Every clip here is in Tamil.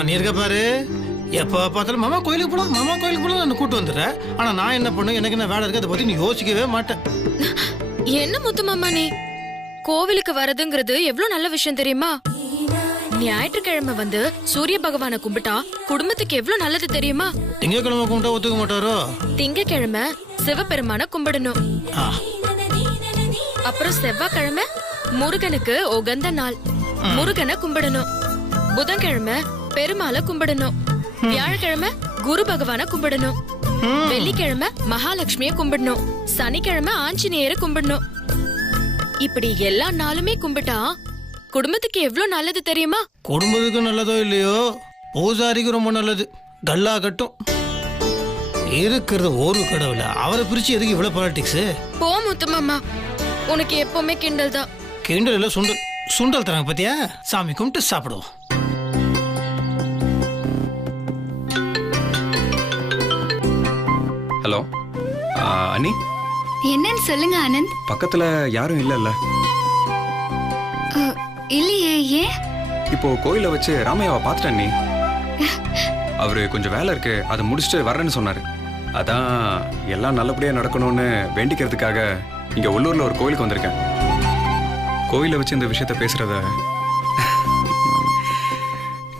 ஆனா நீ இருக்க பாரு, எப்ப பார்த்தாலும் மாமா கோயிலுக்கு போலாம் என்ன கூட்டு வந்துடுற. ஆனா நான் என்ன பண்ணு, எனக்கு என்ன வேலை இருக்கு, அதை பத்தி நீ யோசிக்கவே மாட்டேன். என்ன முத்து மாமா நீ கோவிலுக்கு வரதுங்கிறது எவ்வளவு நல்ல விஷயம் தெரியுமா? ஞாயிற்றுக்கிழமை வந்து சூரிய பகவானை கும்பிட்டா குடும்பத்துக்கு எவ்வளவு நல்லது தெரியுமா? திங்கக்கிழமை கும்பிட்டா ஒத்துக்க மாட்டாரோ? திங்கக்கிழமை சிவபெருமான கும்பிடணும். அப்புறம் செவ்வாய்க்கிழமை முருகனுக்கு உகந்த நாள், முருகனை கும்பிடணும். புதன்கிழமை பெருமாளை கும்பிடணும். வியாழக்கிழமை குரு பகவான கும்பிடணும். வெள்ளிக்கிழமை மகாலட்சுமிய கும்பிடணும். சனிக்கிழமை ஆஞ்சநேயரை கும்பிடணும். இப்படி எல்லா நாளுமே கும்பிட்டா குடும்பத்துக்கு எவ்வளவு நல்லது தெரியுமா? குடும்பத்துக்கு நல்லதோ இல்லையோ, பூசாரிக்கு ரொம்ப நல்லது. கல்லா கட்டும் இருக்கிறது ஒரு கடவுள, அவரை பிரிச்சு எதுக்கு இவ்வளவு பாலிடிக்ஸ்? போ முத்து மாமா, உனக்கு எப்பவுமே கிண்டல் தான். கிண்டல் இல்ல, சுண்டல். சுண்டல் தராங்க பாத்தியா? சாமி கும்பிட்டு சாப்பிடுவோம். ஹலோ அண்ணி, என்னன்னு சொல்லுங்க ஆனந்த். பக்கத்துல யாரும் இல்ல? இல்லையே, ஏன்? இப்போ கோயில வச்சு ராமையாவை பார்த்துட்டேன் அண்ணி. அவரு கொஞ்சம் வேலை இருக்கு, அதை முடிச்சுட்டு வர்றேன்னு சொன்னாரு. அதான் எல்லாம் நல்லபடியா நடக்கணும்னு வேண்டிக்கிறதுக்காக இங்க உள்ளூர்ல ஒரு கோயிலுக்கு வந்திருக்கேன். கோயில வச்சு இந்த விஷயத்த பேசுறத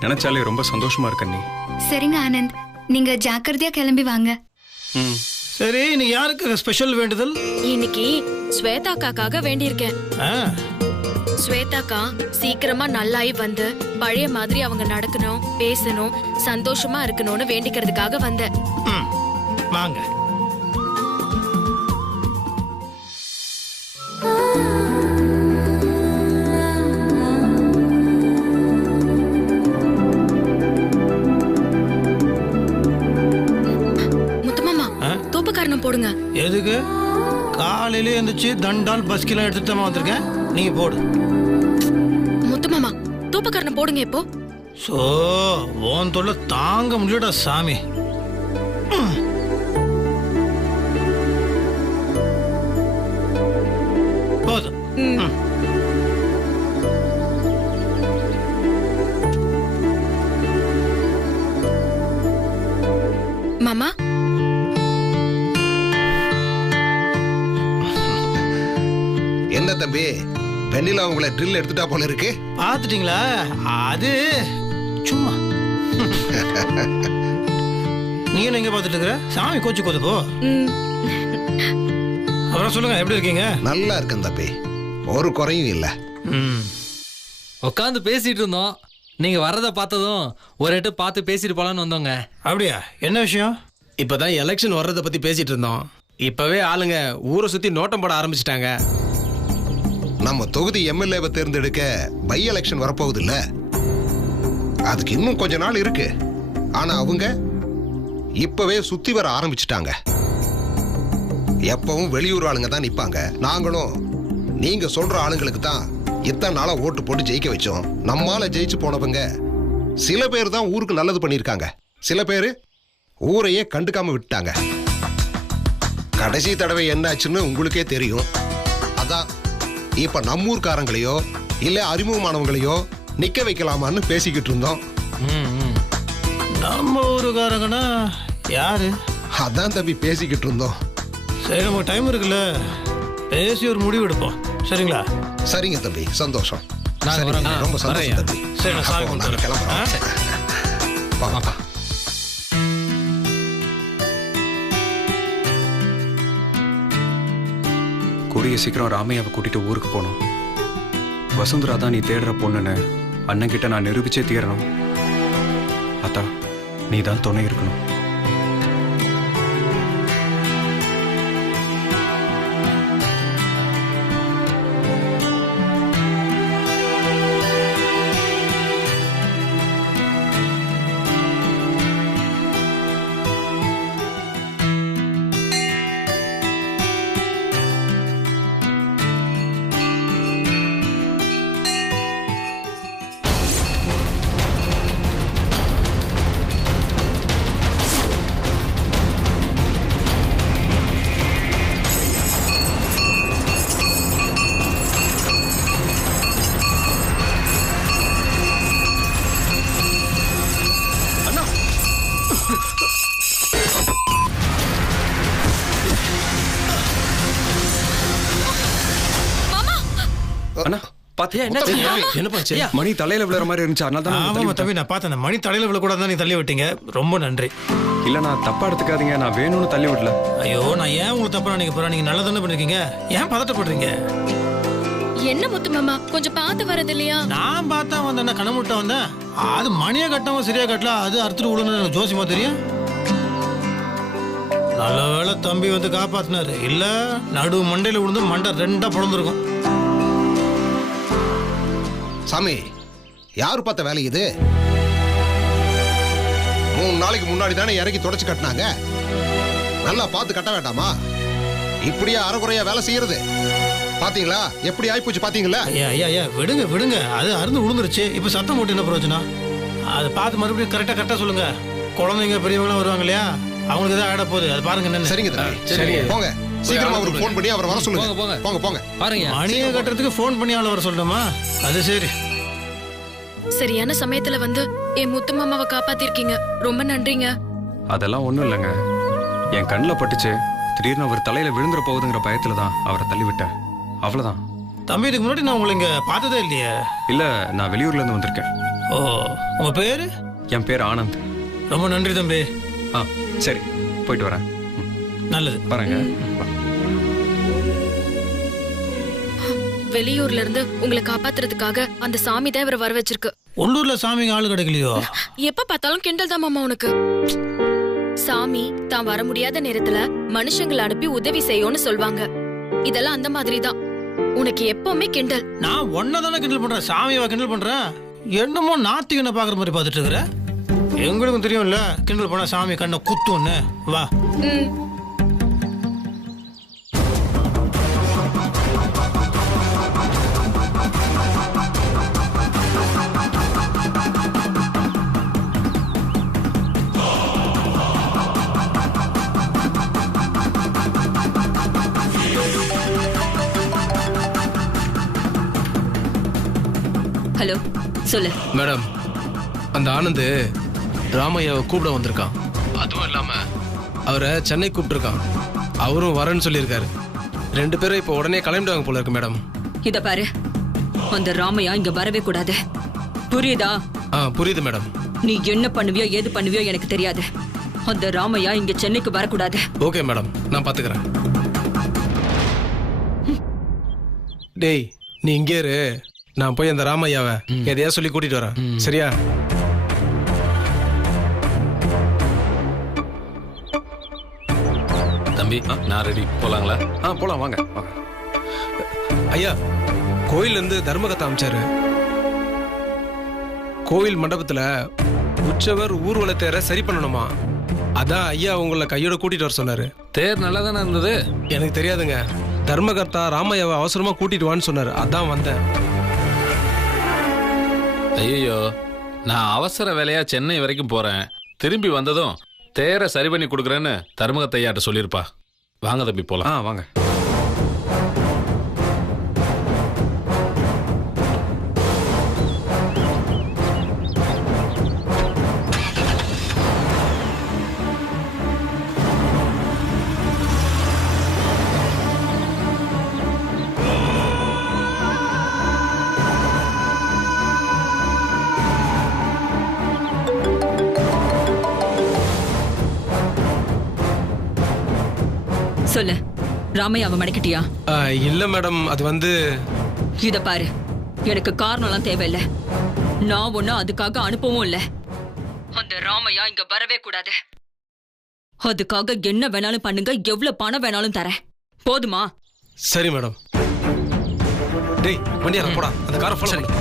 நினைச்சாலே ரொம்ப சந்தோஷமா இருக்கு அண்ணி. சரிங்க ஆனந்த், நீங்க ஜாக்கிரதையா கிளம்பி வாங்க. சரி, இன்னைக்கு யாருக்கு ஸ்பெஷல் வேண்டுதல்? இன்னைக்கு ஸ்வேதாக்காக வேண்டியிருக்கேன். ஸ்வேதாக்கா சீக்கிரமா நல்லாயி வந்து பழைய மாதிரி அவங்க நடக்கணும், பேசணும், சந்தோஷமா இருக்கணும்னு வேண்டிக்கிறதுக்காக வந்தேன். வாங்க. முத்துமாமா, தூப்பக்காரணம் போடுங்க. எதுக்கு? காலையில எழுந்துச்சு தண்டால் பஸ்கெல்லாம் எடுத்துட்டு வந்திருக்கேன். நீங்க போடு. முத்துமாமா, தூப்பக்காரணம் போடுங்க இப்போ. சோ ஓன் தொல்லை தாங்க முடியடா சாமி. போதும். மாமா, என்ன தம்பி, வெண்ணிலா உங்களை ட்ரில் எடுத்துட்டா போல இருக்கு. பாத்துட்டீங்களா? அது சும்மா. நீ என்ன எங்க பாத்துட்டு இருக்கிற? சாமி கோச்சு கோது போ. அப்புறம் சொல்லுங்க, எப்படி இருக்கீங்க? நல்லா இருக்கேன் தம்பி, ஒரு குறையும் இல்ல. உட்காந்து பேசிட்டு இருந்தோம், நீங்க வர்றத பார்த்ததும் ஒரு எட்டு பார்த்து பேசிட்டு போலான்னு வந்தோங்க. அப்படியா? என்ன விஷயம்? இப்பதான் எலெக்ஷன் வர்றதை பத்தி பேசிட்டு இருந்தோம். இப்பவே ஆளுங்க ஊரை சுத்தி நோட்டம் போட ஆரம்பிச்சிட்டாங்க. நம்ம தொகுதி எம்எல்ஏவை தேர்ந்தெடுக்க பை எலெக்ஷன் வரப்போகுது இல்ல, அதுக்கு இன்னும் கொஞ்ச நாள் இருக்கு. ஆனா அவங்க இப்பவே சுத்தி வர ஆரம்பிச்சிட்டாங்க. எப்பவும் வெளியூர் ஆளுங்க தான் நிப்பாங்க. நாங்களும் நீங்க சொல்ற ஆளுங்களுக்கு தான் இத்தனை நாளா ஓட்டு போட்டு ஜெயிக்க வச்சோம். நம்மால ஜெயிச்சு போனவங்க சில பேர் தான் ஊருக்கு நல்லது பண்ணிருக்காங்க, சில பேரு ஊரையே கண்டுக்காம விட்டாங்க. கடைசி தடவை என்னாச்சுன்னு உங்களுக்கே தெரியும். அதான் இப்ப நம்மூர்காரங்களையோ இல்ல அறிமுகமானவங்களையோ நிக்க வைக்கலாமான்னு பேசிக்கிட்டு இருந்தோம். நம்ம ஊருக்காரங்கன்னா யாரு? அதான் தம்பி பேசிக்கிட்டு இருந்தோம். சரி, நமக்கு டைம் இருக்குல்ல, பேசி ஒரு முடிவு எடுப்போம். சரிங்களா? சரிங்க தம்பி, சந்தோஷம். நாங்க வரோங்க. ரொம்ப சந்தோஷம் தம்பி. சரி, நான் சாமி அப்போ நாங்க கும்பிட்டு கிளம்புறோம். வரேன். வாப்பா. கூடிய சீக்கிரம் ராமையாவை கூட்டிட்டு ஊருக்கு போகணும். வசுந்தரா தான் நீ தேடுற பொண்ணுன்னு அண்ணன் கிட்ட நான் நிரூபிச்சே தீரணும். அத்தா, நீ தான் துணை இருக்கணும். அண்ணா பாத்தியா என்ன பண்ணுச்சு? மணி தலையில விழுற மாதிரி இருந்துச்சு அதனால தான் நான் தள்ளி ஆமாம் விட்டேன். தம்பி, நான் பார்த்தேன். மணி தலையில் விழக்கூடாது தான் நீ தள்ளி விட்டீங்க. ரொம்ப நன்றி. இல்ல நான் தப்பா எடுத்துக்காதீங்க, நான் வேணும்னு தள்ளி விடல. ஐயோ, நான் ஏன் உங்களுக்கு தப்பா நினைக்க போறேன்? நீங்க நல்லா தானே பண்ணிருக்கீங்க. ஏன் பதட்டப்படுறீங்க? என்ன முத்து மாமா, கொஞ்சம் பார்த்து வரது இல்லையா? நான் பார்த்தா வந்தேன், கணமுட்டா வந்தேன். அது மணியை கட்டவும் சரியா கட்டல, அது அறுத்துட்டு விடுன்னு எனக்கு ஜோசியமா தெரியும். நல்ல வேளை தம்பி வந்து காப்பாத்தினாரு. இல்ல நடு மண்டையில விழுந்து மண்டை ரெண்டா பிறந்திருக்கும். சாமி, யாரு பார்த்த வேலை இது? 3 நாளைக்கு முன்னாடி தானே இறக்கி தொடச்சு கட்டினாங்க. நல்லா பார்த்து கட்ட வேண்டாமா? இப்படியே அரைகுறையா வேலை செய்யறது பாத்தீங்களா? எப்படி ஆயிப்போச்சு பாத்தீங்களா? ஐயா ஐயா ஐயா, விடுங்க விடுங்க. அது அருந்து விழுந்துருச்சு. இப்ப சத்தம் போட்டு என்ன பிரயோஜனம்? அதை பார்த்து மறுபடியும் கரெக்டா சொல்லுங்க. குழந்தைங்க பெரியவங்களாம் வருவாங்க இல்லையா, அவங்களுக்கு ஏதாவது ஆட போகுது. அது பாருங்க என்னன்னு. சரிங்க தம்பி, போங்க. சீக்கிரமா அவருக்கு ஃபோன் பண்ணி அவரை வர சொல்லுங்க. போங்க போங்க. பாருங்க, மணியை கட்டுறதுக்கு ஃபோன் பண்ணி ஆள வர சொல்லணுமா? அது சரி. சரியான சமயத்துல வந்து என் முத்து மாமாவை காப்பாத்திருக்கீங்க. ரொம்ப நன்றிங்க. அதெல்லாம் ஒண்ணும் இல்லைங்க, என் கண்ணில் பட்டுச்சு. திடீர்னு அவர் தலையில விழுந்துற போகுதுங்கிற பயத்துல தான் அவரை தள்ளி விட்டேன். அவ்வளவுதான். தம்பி, இதுக்கு முன்னாடி நான் உங்களை இங்க பார்த்ததே இல்லையே. இல்ல, நான் வெளியூர்ல இருந்து வந்திருக்கேன். ஓ, உங்க பேரு? என் பேர் ஆனந்த். ரொம்ப நன்றி தம்பி. ஆ சரி, போயிட்டு வரேன். நல்லது. பாருங்க. வெளியூர்ல இருந்து உங்களை காப்பாத்துறதுக்காக அந்த சாமி தான் இவரை வர வச்சிருக்கு. உள்ளூர்ல சாமிங்க ஆளு கிடைக்கலையோ? எப்ப பார்த்தாலும் கிண்டல் தான் மாமா உனக்கு. சாமி தான் வர முடியாத நேரத்துல மனுஷங்களை அனுப்பி உதவி செய்யும்னு சொல்வாங்க. இதெல்லாம் அந்த மாதிரி தான். உனக்கு எப்பவுமே கிண்டல். நான் ஒன்னதானே கிண்டல் பண்றேன், சாமியவா கிண்டல் பண்றேன்? என்னமோ நாத்திகனை பாக்குற மாதிரி பார்த்துட்டு இருக்கிற. எங்களுக்கும் தெரியும்ல, கிண்டல் பண்ண சாமி கண்ணை குத்துன்னு. வா. ஹலோ, சொல்லு. மேடம், அந்த ஆனந்த் ராமையாவை கூப்பிட வந்திருக்கான். அதுவும் இல்லாம அவரை சென்னை கூப்பிட்டுருக்கான். அவரும் வரேன்னு சொல்லியிருக்காரு. 2 பேரும் இப்போ உடனே கிளம்பிடுவாங்க போல இருக்கு மேடம். இத பாரு, அந்த ராமையா இங்க வரவே கூடாது. புரியுதா? புரியுது மேடம். நீ என்ன பண்ணுவியோ ஏது பண்ணுவியோ எனக்கு தெரியாது. அந்த ராமையா இங்க சென்னைக்கு வரக்கூடாது. ஓகே மேடம், நான் பாத்துக்கிறேன். டேய், நீ இங்கே இரு. நான் போய் அந்த ராமையாவை எதையா சொல்லி கூட்டிட்டு வரேன். சரியா? தம்பி, நான் ரெடி. போலாங்களா? போலாம், வாங்க. ஐயா, கோயில்ல இருந்து தர்மகத்தை அமைச்சாரு. கோயில் மண்டபத்துல உற்சவர் ஊர்வல தேரை சரி பண்ணணுமா? அதான் ஐயா உங்களை கையோட கூட்டிட்டு வர சொன்னாரு. தேர் நல்லா தானே இருந்தது? எனக்கு தெரியாதுங்க. தர்மகர்த்தா ராமையாவை அவசரமா கூட்டிட்டு வான்னு சொன்னாரு. அதான் வந்தேன். ஐயோ, நான் அவசர வேலையா சென்னை வரைக்கும் போறேன். திரும்பி வந்ததும் தேரை சரி பண்ணி கொடுக்குறேன்னு தர்மகத்தையாட்ட சொல்லியிருப்பா. வாங்க தம்பி, போலாம். வாங்க. சொல்லு, ராமையாவை மடக்கிட்டியா? இல்ல மேடம், அது வந்து இத பாரு, எனக்கு காரணம்லாம் தேவையில்லை. நான் ஒன்னும் அதுக்காக அனுப்பவும் இல்ல. அந்த ராமையா இங்க வரவே கூடாது. அதுக்காக என்ன வேணாலும் பண்ணுங்க, எவ்வளவு பணம் வேணாலும் தரேன். போதுமா? சரி மேடம். டேய், வண்டியா போடா. அந்த காரை ஃபாலோ பண்ணு.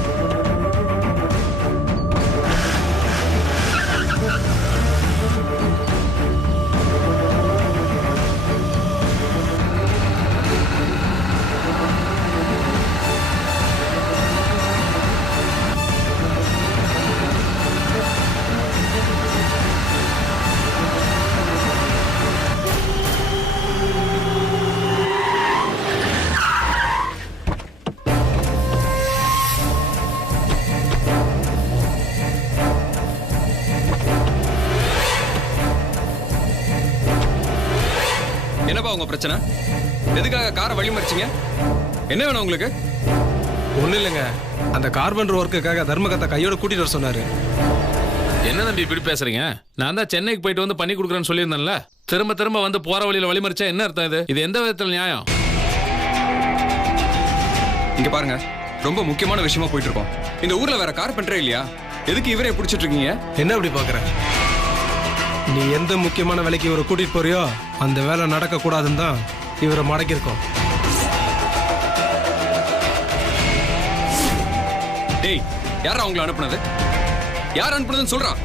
என்னப்பா உங்க பிரச்சனை? எதுக்காக காரை வழி மறிச்சீங்க? என்ன வேணும் உங்களுக்கு? ஒன்றும் இல்லைங்க, அந்த கார்பெண்டர் ஒர்க்குக்காக தர்மகத்தா கையோட கூட்டிட்டு வர சொன்னாரு. என்ன தம்பி இப்படி பேசுறீங்க? நான் தான் சென்னைக்கு போயிட்டு வந்து பண்ணி கொடுக்குறேன்னு சொல்லியிருந்தேன்ல. திரும்ப திரும்ப வந்து போற வழியில வழிமறிச்சா என்ன அர்த்தம்? இது எந்த விதத்தில் நியாயம்? இங்க பாருங்க, ரொம்ப முக்கியமான விஷயமா போயிட்டு இருக்கோம். இந்த ஊர்ல வேற கார்பெண்டரே இல்லையா? எதுக்கு இவரே பிடிச்சிட்டு இருக்கீங்க? என்ன அப்படி பாக்குற? நீ எந்த முக்கியமான வேலைக்கு இவரை கூட்டிட்டு போறியோ அந்த வேலை நடக்க கூடாதுன்னு தான் இவரை மடக்கியிருக்கோம். டேய், யாரா அவங்களை அனுப்புனது? யார் அனுப்புனதுன்னு சொல்றான்.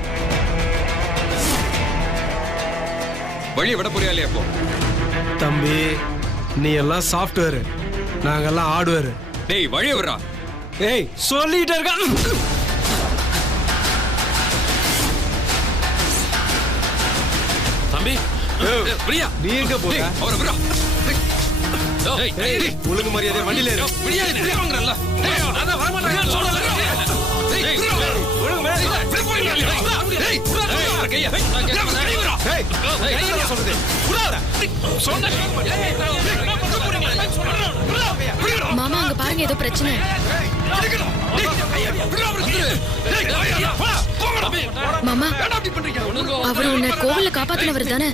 வழியை விட போறியா இல்லையா? இப்போ தம்பி, நீ எல்லாம் சாஃப்ட்வேர், நாங்கெல்லாம் ஹார்ட்வேர். டேய், வழியை விடுறா. ஏய், சொல்லிட்டே இருக்க. தம்பி, நீ எங்க போற? அவரை விடுறா. ஒழுங்கு மரியாதை வண்டியில ஏறு. மாமா அங்க பாருங்க, ஏதோ பிரச்சனை. மாமா, அவர் உன்னை கோவில்ல காப்பாத்தினவர் தானே?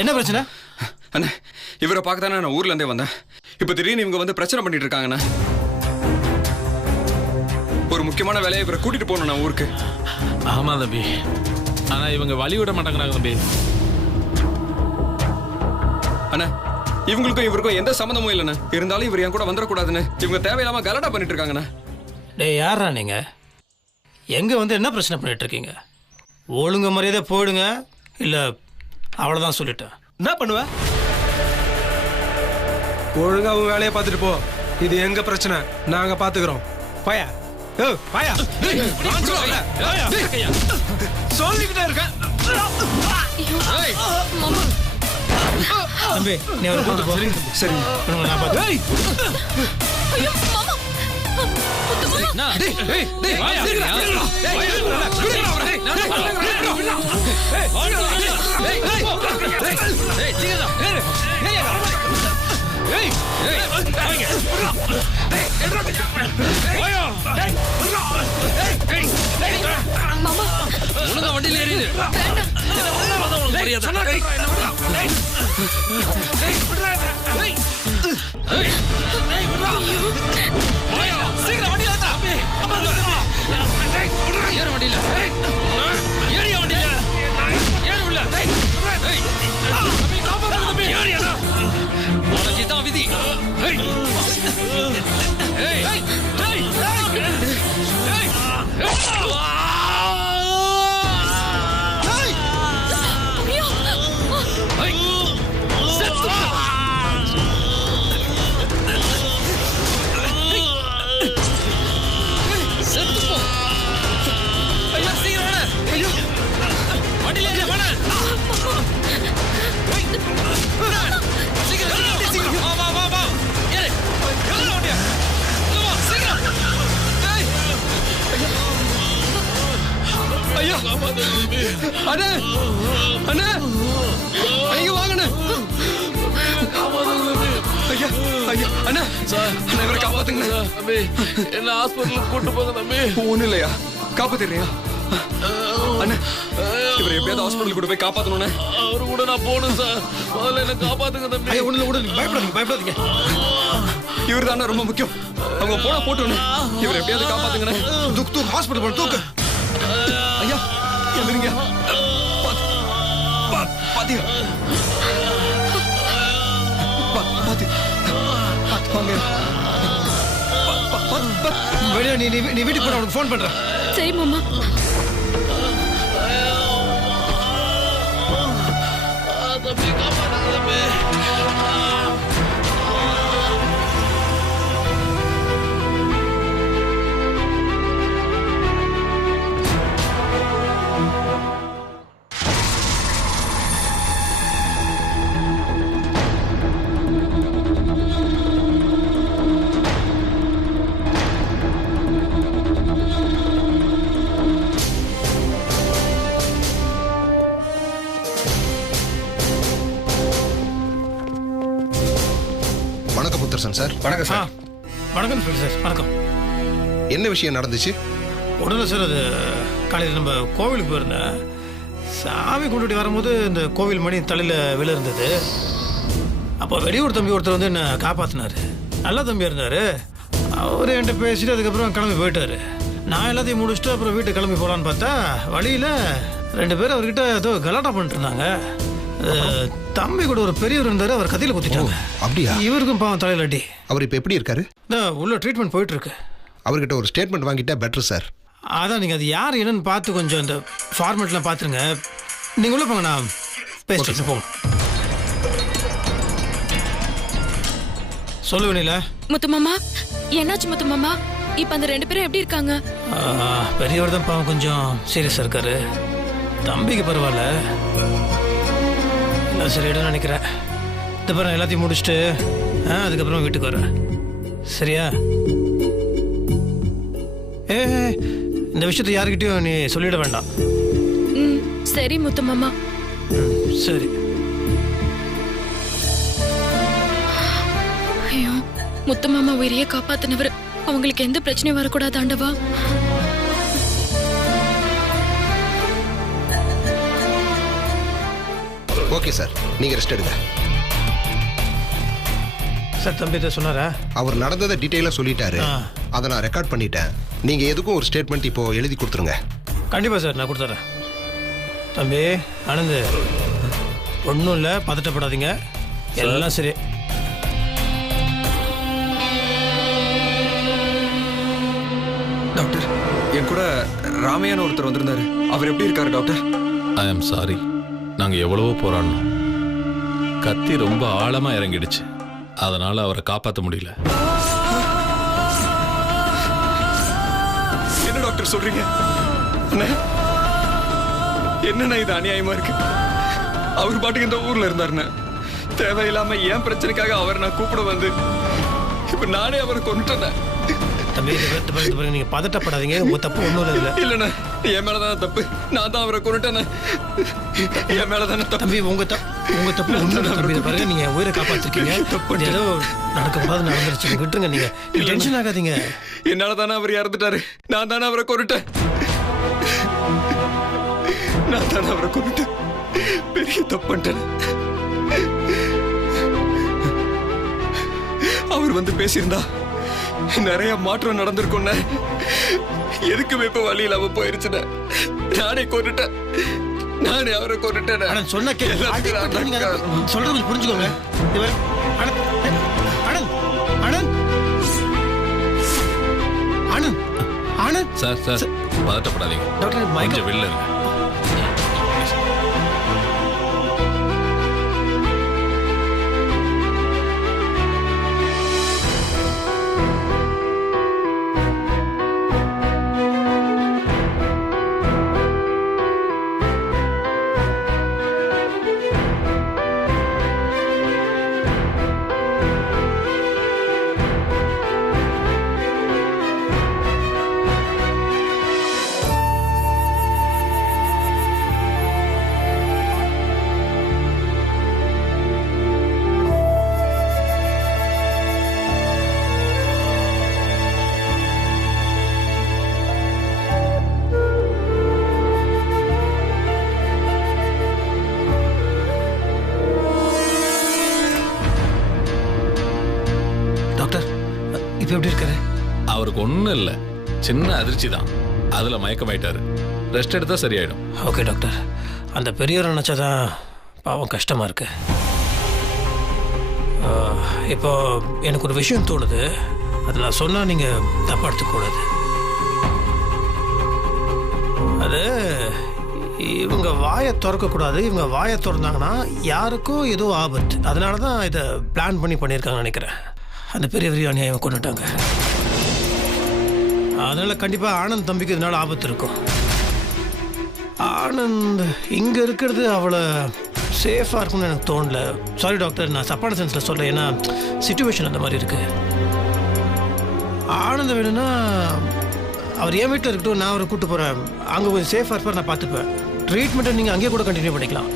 என்ன பிரச்சனை? அண்ணா, இவரை பார்க்க தானே நான் ஊர்ல இருந்தே வந்தேன். இப்ப திடீர்னு இவங்க வந்து பிரச்சனை பண்ணிட்டு இருக்காங்கண்ணா. ஒரு முக்கியமான வேலையை இவரை கூட்டிட்டு போகணும் நான் ஊருக்கு. ஆமா தம்பி, ஆனா இவங்க வழி விட மாட்டேங்கிறாங்க தம்பி. அண்ணா, இவங்களுக்கும் இவருக்கும் எந்த சம்மந்தமும் இல்லைண்ணா. இருந்தாலும் இவர் என் கூட வந்துடக்கூடாதுன்னு இவங்க தேவையில்லாம கலடா பண்ணிட்டு இருக்காங்கண்ணா. டேய், யாரா நீங்க? எங்க வந்து என்ன பிரச்சனை பண்ணிட்டு இருக்கீங்க? ஒழுங்கு மரியாதை போயிடுங்க, இல்ல அவ்வளவுதான் சொல்லிட்டேன். என்ன பண்ணுவ? ஒழுங்கா உன் வேலையை பார்த்துட்டு போ. இது எங்க பிரச்சனை, நாங்க பாத்துக்கிறோம். பாயா, பாயா, சொல்லிக்கிட்டே இருக்கேன். தம்பி, நீ அவரை கூட்டு போ. சரி, நான் பார்த்து. அண்ணா, அண்ணா, ஐயா வாங்கண்ணா. ஐயா, ஐயா, அண்ணா, அண்ணா இவரை காப்பாத்துங்க. என்ன ஹாஸ்பிட்டலுக்கு கூட்டு போங்க தம்பி. ஒண்ணும் இல்லையா? காப்பாத்திடுறியா? அண்ணா, இவரை எப்படியாவது ஹாஸ்பிட்டல் கூட போய் காப்பாத்தணும்ண்ணே. அவரு கூட நான் போகணும் சார். முதல்ல என்ன காப்பாத்துங்க தம்பி. ஐயா, ஒண்ணுல விடுங்க, பயப்படாதீங்க, பயப்படாதீங்க. இவர் தானே ரொம்ப முக்கியம். அவங்க போனா போட்டோன்னு இவரை எப்படியாவது காப்பாத்துங்கண்ணே. தூக்கு ஹாஸ்பிட்டல் போய் தூக்கு. ஐயா, எந்திரிங்க. பாத்தியா? வெளியே நீ வீட்டுக்கு போன உனக்கு ஃபோன் பண்றேன். சரி மாமா. தம்பி காப்பாத்துங்க தம்பி. முருகேசன் சார். வணக்கம் ஆ சார். வணக்கம் சார். வணக்கம். என்ன விஷயம் நடந்துச்சு? உடனே சார் அது காலையில் நம்ம கோவிலுக்கு போயிருந்தேன். சாமி கொண்டுட்டு வரும்போது இந்த கோவில் மணி தலையில் விழுந்தது. அப்போ வெளியூர் தம்பி ஒருத்தர் வந்து என்னை காப்பாற்றினார். நல்ல தம்பியாக இருந்தார். அவர் என்கிட்ட பேசிட்டு அதுக்கப்புறம் கிளம்பி போயிட்டார். நான் எல்லாத்தையும் முடிச்சுட்டு அப்புறம் வீட்டுக்கு கிளம்பி போகலான்னு பார்த்தா வழியில் 2 பேர் அவர்கிட்ட ஏதோ கலாட்டா பண்ணிட்டு இருந்தாங்க. தம்பி கூட ஒரு பெரியவர் இருந்தார். அவர் கதையில் குத்திட்டாங்க. அப்படியா? இவருக்கும் பாவம் தலையில் அடி. அவர் இப்போ எப்படி இருக்காரு? உள்ள ட்ரீட்மெண்ட் போயிட்டு இருக்கு. அவர்கிட்ட ஒரு ஸ்டேட்மெண்ட் வாங்கிட்டா பெட்டர் சார். அதான் நீங்கள் அது யார் என்னன்னு பார்த்து கொஞ்சம் இந்த ஃபார்மேட்லாம் பார்த்துருங்க. நீங்கள் உள்ள போங்க, நான் பேசிட்டு போங்க. சொல்லுவேனில முத்துமாமா, என்னாச்சு முத்துமாமா? இப்ப அந்த 2 பேரும் எப்படி இருக்காங்க? பெரியவர் தான் பாவம் கொஞ்சம் சீரியஸாக இருக்காரு. தம்பிக்கு பரவாயில்ல, எல்லாம் சரியாயிடும் நினைக்கிறேன். இந்த பாரு எல்லாத்தையும் முடிச்சுட்டு அதுக்கப்புறம் வீட்டுக்கு வரேன். சரியா? இந்த விஷயத்தை யாருக்கிட்டையும் நீ சொல்லிட வேண்டாம். சரி முத்துமாமா. சரி. ஐயோ, முத்துமாமா உயிரையே காப்பாத்தினவர். அவங்களுக்கு எந்த பிரச்சனையும் வரக்கூடாது ஆண்டவா. ஓகே சார், நீங்க ரெஸ்ட் எடுங்க. சார் தம்பி சொன்னாரா? அவர் நடந்ததை டீட்டெயிலாக சொல்லிட்டாரு. அதை நான் ரெக்கார்ட் பண்ணிட்டேன். நீங்க எதுக்கும் ஒரு ஸ்டேட்மெண்ட் இப்போ எழுதி கொடுத்துருங்க. கண்டிப்பாக சார், நான் கொடுத்துட்றேன். தம்பி ஆனந்த், ஒன்றும் இல்லை, பதட்டப்படாதீங்க, எல்லாம் சரி. டாக்டர், என் கூட ராமையான்னு ஒருத்தர் வந்திருந்தாரு. அவர் எப்படி இருக்காரு டாக்டர்? I am sorry. நாங்கள் எவ்வளவோ போராடணும். கத்தி ரொம்ப ஆழமாக இறங்கிடுச்சு. அதனால அவரை காப்பாற்ற முடியல. என்ன டாக்டர் சொல்றீங்க? என்னண்ணா இது அநியாயமா இருக்கு. அவர் பாட்டுக்கு இந்த ஊர்ல இருந்தாருண்ணே. தேவையில்லாம ஏன் பிரச்சனைக்காக அவரை நான் கூப்பிட வந்து இப்ப நானே அவரை கொண்டுட்டேன். தம்பி நீங்க பதட்டப்படாதீங்க, உங்க தப்பு ஒன்றும் இல்லை. இல்லண்ணா, என் மேலதானே தப்பு. நான் தான் அவரை கொண்டுட்டேன். என் மேலதானே தப்பு. தம்பி உங்க தப்பு ஒன்றும் தம்பி. பாருங்க, நீங்க உயிரை காப்பாத்திருக்கீங்க. ஏதோ நடக்கக்கூடாது நடந்துருச்சு, விட்டுருங்க. நீங்க டென்ஷன் ஆகாதீங்க. என்னால தானே அவர் இறந்துட்டாரு. நான் தானே அவரை கொண்டுட்டேன். நான் தானே அவரை கொண்டுட்டேன். பெரிய தப்பு பண்ணிட்டேன். அவர் வந்து பேசியிருந்தா நிறைய மாற்றம் நடந்திருக்கும்னு. எதுக்குமே இப்ப வழி இல்லாம போயிருச்சுன்னு நானே கொண்டுட்டேன். நானே அவரை கொண்டுட்டேன். சொன்ன சொல்றது புரிஞ்சுக்கோங்க. Sir sir, பதட்டப்படாதீங்க. டாக்டர் கொஞ்சம் வெளில இருங்க. எப்படி இருக்காரு? அவருக்கு ஒன்றும் இல்லை, சின்ன அதிர்ச்சி தான். அதில் மயக்கமாயிட்டாரு. ரெஸ்ட் எடுத்தா சரியாயிடும். Okay doctor. அந்த பெரியவரை நினச்சாதான் பாவம் கஷ்டமாக இருக்கு. இப்போ எனக்கு ஒரு விஷயம் தோணுது. அது நான் சொன்னால் நீங்கள் தப்பாக எடுத்துக்கூடாது. அது இவங்க வாயை திறக்கக்கூடாது. இவங்க வாயை திறந்தாங்கன்னா யாருக்கும் ஏதோ ஆபத்து. அதனால தான் இதை பிளான் பண்ணியிருக்காங்கன்னு நினைக்கிறேன். அந்த பெரிய அநியாயம் கொண்டுட்டாங்க. அதனால கண்டிப்பாக ஆனந்த் தம்பிக்கு இதனால ஆபத்து இருக்கும். ஆனந்த் இங்கே இருக்கிறது அவ்வளோ சேஃபாக இருக்கும்னு எனக்கு தோணல. சாரி டாக்டர், நான் தப்பான சென்ஸில் சொல்ல. ஏன்னா சிச்சுவேஷன் அந்த மாதிரி இருக்கு. ஆனந்த் வேணும்னா அவர் என் வீட்டில் இருக்கட்டும், நான் அவரை கூப்பிட்டு போகிறேன். அங்கே கொஞ்சம் சேஃபாக இருப்பார், நான் பார்த்துப்பேன். ட்ரீட்மெண்ட்டை நீங்கள் அங்கேயே கூட கண்டினியூ பண்ணிக்கலாம்.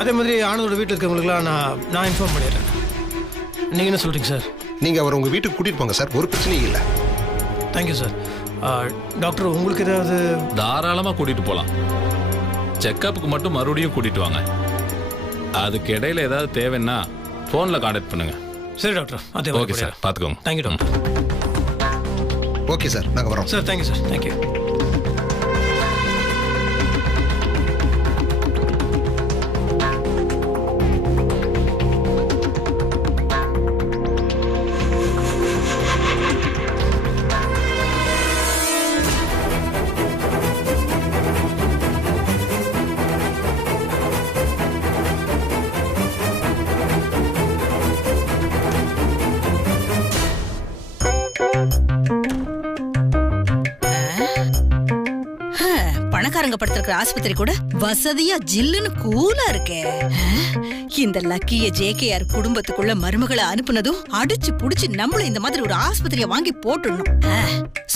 அதே மாதிரி ஆனந்தோட வீட்டில் இருக்கிறவங்களுக்குலாம் நான் இன்ஃபார்ம் பண்ணிடுறேன். நீங்கள் என்ன சொல்கிறீங்க சார்? நீங்க அவர் உங்க வீட்டுக்கு கூட்டிட்டு போங்க சார், ஒரு பிரச்சனையும் இல்லை. Thank you sir. டாக்டர் உங்களுக்கு ஏதாவது? தாராளமா கூட்டிட்டு போலாம். செக்கப்புக்கு மட்டும் மறுபடியும் கூட்டிட்டு வாங்க. அதுக்கு இடையில ஏதாவது தேவைன்னா போன்ல கான்டாக்ட் பண்ணுங்க. சரி டாக்டர். அதே ஓகே சார், பாத்துக்கோங்க. Thank you doctor. ஓகே சார், நாங்க வரோம் சார். Thank you sir. தேங்க்யூ. பணக்காரங்க படுத்திருக்கிற ஆஸ்பத்திரி கூட வசதியா ஜில்லுன்னு கூலா இருக்கே. இந்த லக்கிய ஜேகேஆர் குடும்பத்துக்குள்ள மருமகளை அனுப்புனதும் அடிச்சு புடிச்சு நம்மளும் இந்த மாதிரி ஒரு ஆஸ்பத்திரியை வாங்கி போட்டுடணும்.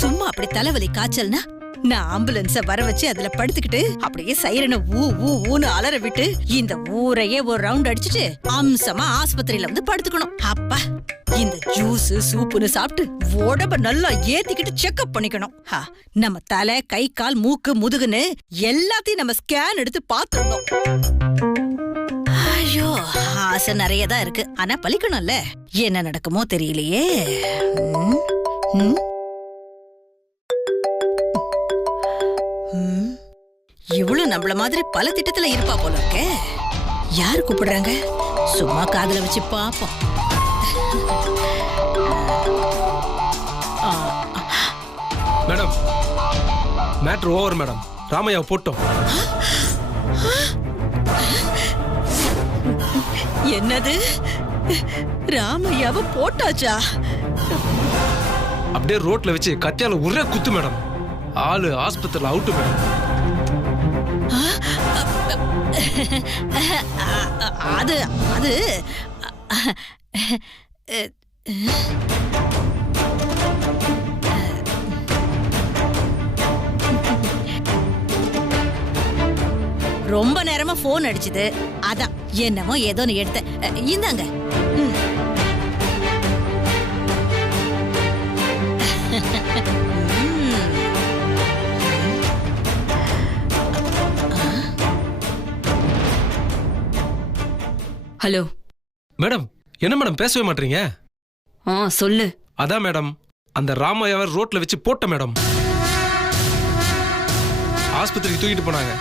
சும்மா அப்படி தலைவலி காய்ச்சல்னா நான் ஆம்புலன்ஸ வர வச்சு அதுல படுத்துக்கிட்டு அப்படியே சைரனை ஊ ஊ ஊன்னு அலற விட்டு இந்த ஊரையே ஒரு ரவுண்ட் அடிச்சுட்டு அம்சமா ஆஸ்பத்திரியில வந்து படுத்துக்கணும். அப்பா இந்த ஜூஸ் சூப்புன்னு சாப்பிட்டு உடம்ப நல்லா ஏத்திக்கிட்டு செக்அப் பண்ணிக்கணும். நம்ம தலை கை கால் மூக்கு முதுகுன்னு எல்லாத்தையும் நம்ம ஸ்கேன் எடுத்து பாத்துருந்தோம். ஐயோ ஆசை நிறையதான் இருக்கு, ஆனா பலிக்கணும்ல. என்ன நடக்குமோ தெரியலையே. இவ்வளவு நம்மள மாதிரி பல திட்டத்துல இருப்பா போல இருக்கே. யாரு கூப்பிடுறாங்க? சும்மா காதுல வச்சு பாப்போம். Madam, matter over madam. ராமையாவை போட்டோம். என்னது? ராமையாவை போட்டாச்சா? அப்படியே ரோட்ல வச்சு கத்தியால ஒரே குத்து மேடம். ஆளு ஆஸ்பத்திரியில் அவுட்டு மேடம். அது அது ரொம்ப நேரமா போன் அடிச்சுது, அதான் என்னமோ ஏதோன்னு எடுத்த. இந்தாங்க. ஹலோ மேடம், என்ன மேடம் பேசவே மாட்டீங்க? சொல்லு. அதான் மேடம், அந்த ராமையாவை ரோட்ல வச்சு போட்ட மேடம். ஆஸ்பத்திரிக்கு தூக்கிட்டு போனாங்க,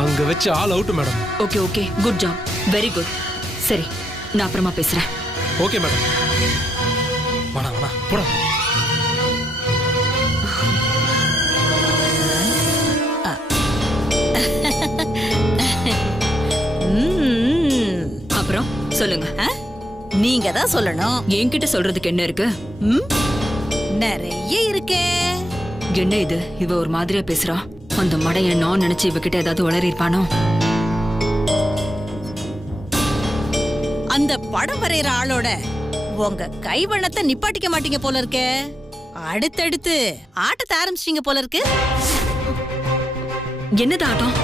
அங்க வச்சு all out madam. Okay okay, good job, very good. சரி, நான் அப்புறமா பேசுறேன். Okay madam. வாடா வாடா போடா. அப்புறம் சொல்லுங்க. நீங்க தான் சொல்லணும். என்கிட்ட சொல்றதுக்கு என்ன இருக்கு? நிறைய இருக்கே. என்ன இது, இவ ஒரு மாதிரியா பேசுறா? அந்த மடைய நான் நினைச்சு இவகிட்ட ஏதாவது உளறி இருப்பானோ? அந்த படம் வரைகிற ஆளோட உங்க கைவண்ணத்தை நிப்பாட்டிக்க மாட்டீங்க போல இருக்கே. அடுத்தடுத்து ஆட்டத்தை ஆரம்பிச்சிட்டீங்க போல இருக்கு. என்னது ஆட்டம்?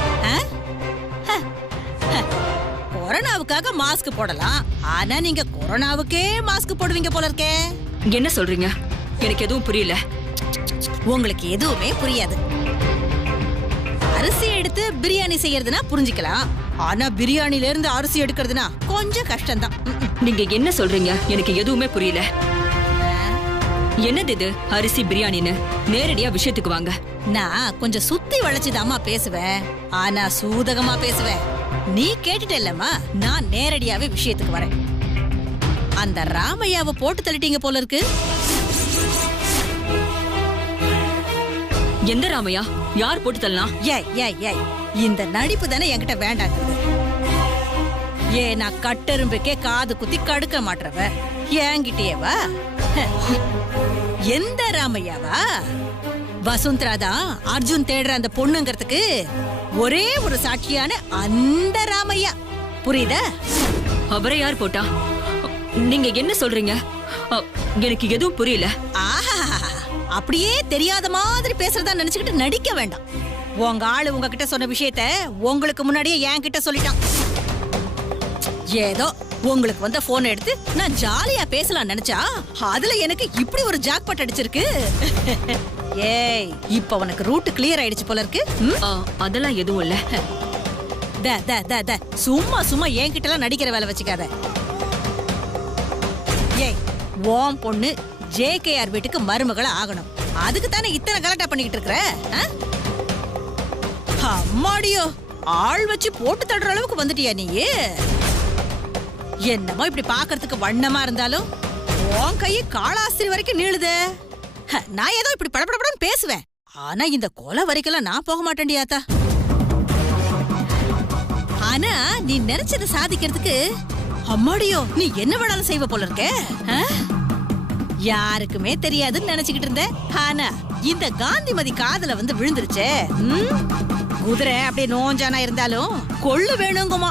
கொரோனாவுக்காக மாஸ்க் போடலாம், ஆனா நீங்க கொரோனாவுக்கே மாஸ்க் போடுவீங்க போல இருக்கே. என்ன சொல்றீங்க? எனக்கு எதுவும் புரியல. உங்களுக்கு எதுவுமே புரியாது. அரிசி எடுத்து பிரியாணி செய்யறதுனா புரிஞ்சுக்கலாம், ஆனா பிரியாணில இருந்து அரிசி எடுக்கிறதுனா கொஞ்சம் கஷ்டம்தான். நீங்க என்ன சொல்றீங்க? எனக்கு எதுவுமே புரியல. என்னது இது அரிசி பிரியாணின்னு? நேரடியா விஷயத்துக்கு வாங்க. நான் கொஞ்சம் சுத்தி வளைச்சுதாமா பேசுவேன், ஆனா சூதகமா பேசுவேன். நீ கேட்டுட்டேல்லம்மா, நான் நேரடியாவே விஷயத்துக்கு வரேன். அந்த ராமையாவை போட்டு தள்ளிட்டீங்க போல இருக்கு. எந்த ராமையா? யார் போட்டு தள்ளலாம்? ஏய் ஏய் ஏய், இந்த நடிப்பு தானே என்கிட்ட வேண்டாங்கிறது. நான் கட்டெரும்புக்கே காது குத்தி கடுக்க மாட்டறவ என்கிட்டயேவா? எந்த ராமையாவா? வசுந்தரா தான் அர்ஜுன் தேடுற அந்த பொண்ணுங்கிறதுக்கு ஒரே ஒரு சாட்சியான அந்த ராமையா. புரியுதா? அவரை யார் போட்டா? நீங்க என்ன சொல்றீங்க? எனக்கு எதுவும் புரியல. ஆஹா, அப்படியே தெரியாத மாதிரி பேசுறதா நினைச்சுக்கிட்டு நடிக்க வேண்டாம். உங்க ஆளு உங்ககிட்ட சொன்ன விஷயத்த உங்களுக்கு முன்னாடியே என்கிட்ட சொல்லிட்டான். ஏதோ உங்களுக்கு வந்த போன் எடுத்து நான் ஜாலியா பேசலாம் நினைச்சா அதுல எனக்கு இப்படி ஒரு ஜாக்பாட் அடிச்சிருக்கு. ஏய், இப்ப உனக்கு ரூட் கிளியர் ஆயிடுச்சு போல இருக்கு. அதெல்லாம் எதுவும் இல்ல. சும்மா சும்மா என்கிட்ட எல்லாம் நடிக்கிற வேலை வச்சுக்காத. ஏய், ஓம் பொண்ணு ஜேகேஆர் வீட்டுக்கு மருமகளா ஆகணும். அதுக்கு தானே இத்தனை கலட்டா பண்ணிக்கிட்டு இருக்கிற? அம்மாடியோ, ஆள் வச்சு போட்டு தடுற அளவுக்கு வந்துட்டியா நீ? என்னமோ இப்படி பாக்குறதுக்கு வண்ணமா இருந்தாலும் உன் கையை காளாஸ்திரி வரைக்கும் நீளுதே. நான் ஏதோ இப்படி படபடபடன்னு பேசுவேன், ஆனா இந்த கொலை வரைக்கும் நான் போக மாட்டேன்டியாத்தா. ஆனா நீ நினைச்சதை சாதிக்கிறதுக்கு அம்மாடியோ நீ என்ன வேணாலும் செய்வ போல இருக்க. யாருக்குமே தெரியாதுன்னு நினைச்சுக்கிட்டு இருந்த, ஆனா இந்த காந்திமதி காதுல வந்து விழுந்துருச்சே. குதிரை அப்படியே நோஞ்சானா இருந்தாலும் கொள்ளு வேணுங்குமா.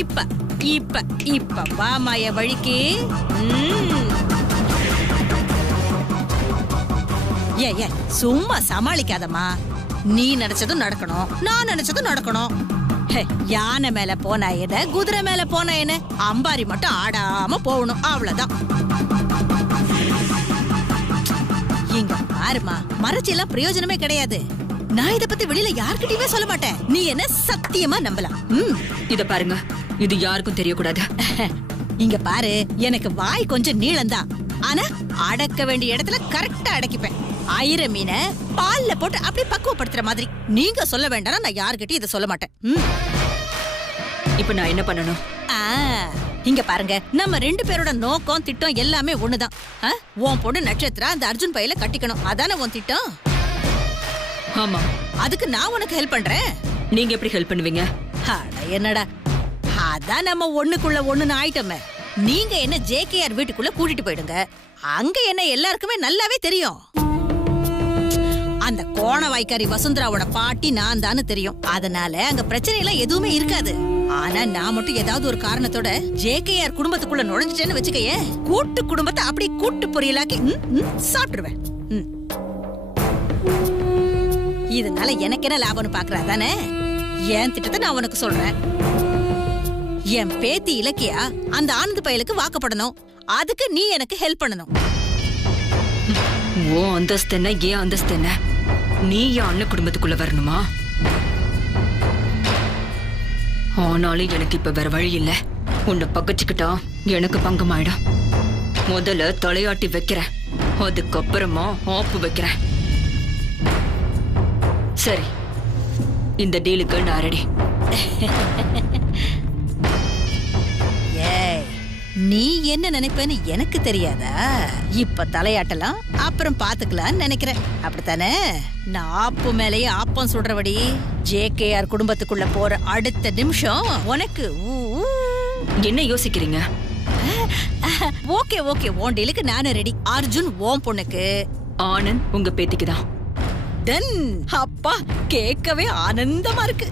இப்ப இப்ப இப்ப வாமாய வழிக்கு. ஏ சும்மா சமாளிக்காதம்மா. நீ நினைச்சதும் நடக்கணும், நான் நினைச்சதும் நடக்கணும். யானை மேல போனா என்ன, குதிரை மேல போனா என்ன, அம்பாரி மட்டும் ஆடாம போகணும், அவ்வளவுதான். இங்க பாருமா, மறைச்செல்லாம் பிரயோஜனமே கிடையாது. நான் இத பத்தி வெளியில யார்கிட்டயுமே சொல்ல மாட்டேன். நீ என்ன சத்தியமா நம்பலாம். இத பாருங்க, இது யாருக்கும் தெரியக்கூடாது. இங்க பாரு, எனக்கு வாய் கொஞ்சம் நீளம்தான், ஆனா அடக்க வேண்டிய இடத்துல கரெக்டா அடக்கிப்பேன். ஐர மீனை பால்ல போட்டு அப்படி பக்குவப்படுத்துற மாதிரி. நீங்க சொல்ல வேண்டாம், நான் யார்கிட்டயும் இதை சொல்ல மாட்டேன். இப்ப நான் என்ன பண்ணணும்? இங்க பாருங்க, நம்ம 2 பேரோட நோக்கம் திட்டம் எல்லாமே ஒண்ணுதான். உன் பொண்ணு நட்சத்திரா அந்த அர்ஜுன் பையில கட்டிக்கணும், அதானே உன் திட்டம்? ஆமா. அதுக்கு நான் உனக்கு ஹெல்ப் பண்றேன். நீங்க எப்படி ஹெல்ப் பண்ணுவீங்க? என்னடா, அதான் நம்ம ஒண்ணுக்குள்ள ஒண்ணுன்னு ஆயிட்டோமே. நீங்க என்ன ஜேகேஆர் வீட்டுக்குள்ள கூட்டிட்டு போயிடுங்க. அங்க என்ன எல்லாருக்குமே நல்லாவே தெரியும். அந்த கோணவாய்க்காரி வசுந்தராவோட பாட்டி நான் தானு தெரியும். அதனால அங்க பிரச்சனை எல்லாம் எதுவுமே இருக்காது. ஆனா நான் மட்டும் ஏதாவது ஒரு காரணத்தோட ஜேகேஆர் குடும்பத்துக்குள்ள நுழைஞ்சிட்டேன்னு வச்சுக்கையே, கூட்டு குடும்பத்தை அப்படி கூட்டு பொரியலாக்கி சாப்பிட்டுருவேன். இதனால எனக்கு என்ன லாபம்னு பாக்குறா தானே? என் திட்டத்தை நான் உனக்கு சொல்றேன். என் பேத்தி இலக்கியா அந்த ஆனந்த் பயலுக்கு வாக்கப்படணும். அதுக்கு நீ எனக்கு ஹெல்ப் பண்ணணும். ஓ அந்தஸ்து என்ன, ஏன் அந்தஸ்து என்ன? நீ என் அண்ணன் குடும்பத்துக்குள்ள வரணுமா? ஆனாலும் எனக்கு இப்ப வேற வழி இல்ல. உன்னை பகச்சுக்கிட்டா எனக்கு பங்கமாயிடும். முதல்ல தலையாட்டி வைக்கிறேன், அதுக்கப்புறமா ஆப்பு வைக்கிறேன். சரி, இந்த டீலுக்கு நான் ரெடி. நீ என்ன நினைப்பேன்னு எனக்கு தெரியாதா? இப்ப தலையாட்டலாம், அப்புறம் பாத்துக்கலாம்னு நினைக்கிறேன், அப்படித்தானே? நான் ஆப்பு மேலேயே ஆப்பம் சுடுறபடி ஜேகேஆர் குடும்பத்துக்குள்ள போற அடுத்த நிமிஷம் உனக்கு என்ன யோசிக்கிறீங்க? ஓகே ஓகே, உன் டீலுக்கு நானும் ரெடி. அர்ஜுன் ஓம் பொண்ணுக்கு, ஆனந்த் உங்க பேத்திக்கு தான். டன். அப்பா, கேட்கவே ஆனந்தமா இருக்கு.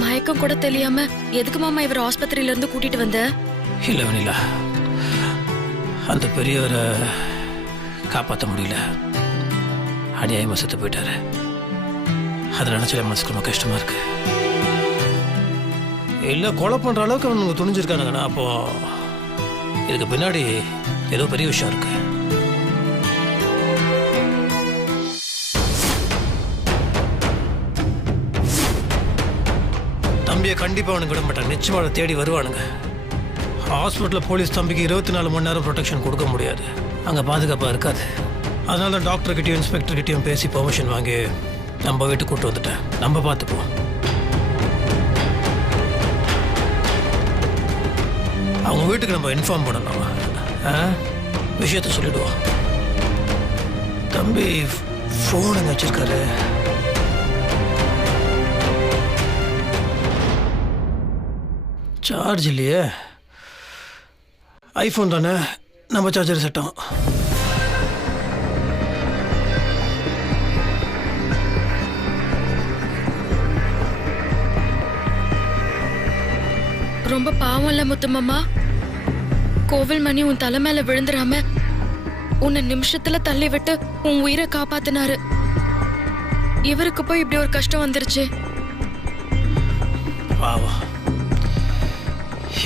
மயக்கம் கூட தெரியாம எதுக்கு மாமா இவர் ஆஸ்பத்திரியில இருந்து கூட்டிட்டு வந்த? இல்ல வெண்ணிலா, அந்த பெரியவரை காப்பாற்ற முடியல, அநியாயமா செத்து போயிட்டாரு. அதை நினைச்சாலே மனசுக்கு ரொம்ப கஷ்டமா இருக்கு. இல்ல கொலை பண்ற அளவுக்கு அவனுங்க துணிஞ்சிருக்கானுங்கண்ணா, அப்போ இதுக்கு பின்னாடி ஏதோ பெரிய விஷயம் இருக்கு. தம்பியை கண்டிப்பா அவனுக்கு விட மாட்டாங்க, நிச்சயமா தேடி வருவானுங்க. ஹாஸ்பிட்டலில் போலீஸ் தம்பிக்கு 24 மணி நேரம் ப்ரொடெக்ஷன் கொடுக்க முடியாது, அங்கே பாதுகாப்பாக இருக்காது. அதனால தான் டாக்டர்கிட்டையும் இன்ஸ்பெக்டர்கிட்டையும் பேசி பெர்மிஷன் வாங்கி நம்ம வீட்டுக்கு கூட்டு வந்துட்டேன். நம்ம பார்த்துப்போம். அவங்க வீட்டுக்கு நம்ம இன்ஃபார்ம் பண்ணணும், விஷயத்த சொல்லிடுவோம். தம்பி ஃபோன் எங்க வச்சிருக்காரு? சார்ஜ் இல்லையே. ஐஃபோன் தானே, நம்ம சார்ஜர் செட் ஆகும். ரொம்ப பாவம் இல்ல முத்துமாமா? கோவில் மணி உன் தலை மேல விழுந்துராம உன்னை நிமிஷத்துல தள்ளி விட்டு உன் உயிரை காப்பாத்தினாரு. இவருக்கு போய் இப்படி ஒரு கஷ்டம் வந்துருச்சு. பாவம்,